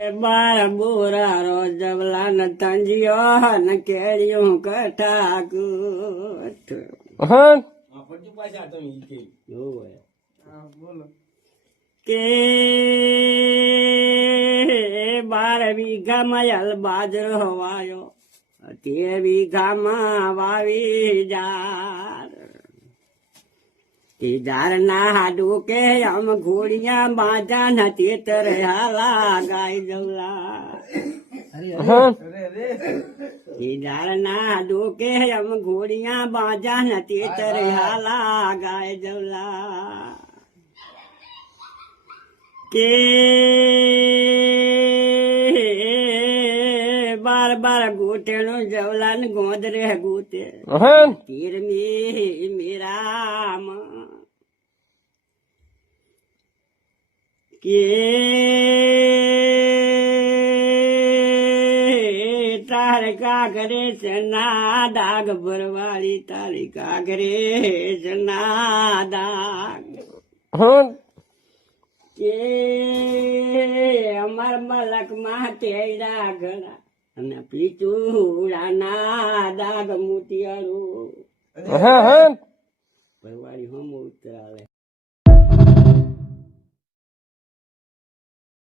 બાર બોરા row જવલા ન તંજિયો ન કેળિયું કટાકુટ કે 12 વીઘામાં યલ બાજરો વાયો 13 વીઘામાં વાવી જાર जार ना हाडू के हम घोड़िया बाजा नती तरहाला गाय जवला जार ना हाडू के हम घोड़िया बाजा नती तरहाला गाय जवला के 12 गोटेणो जवला न गोदरे गोते तीर में मेरा के तार कागरे सना दाग भरवाली तारी कागरे सना दाग के अमर मलक तेरा घड़ा અને પીચુડાના દાગ મોતિયાળું ભરવાડી હમ ઉતરાવે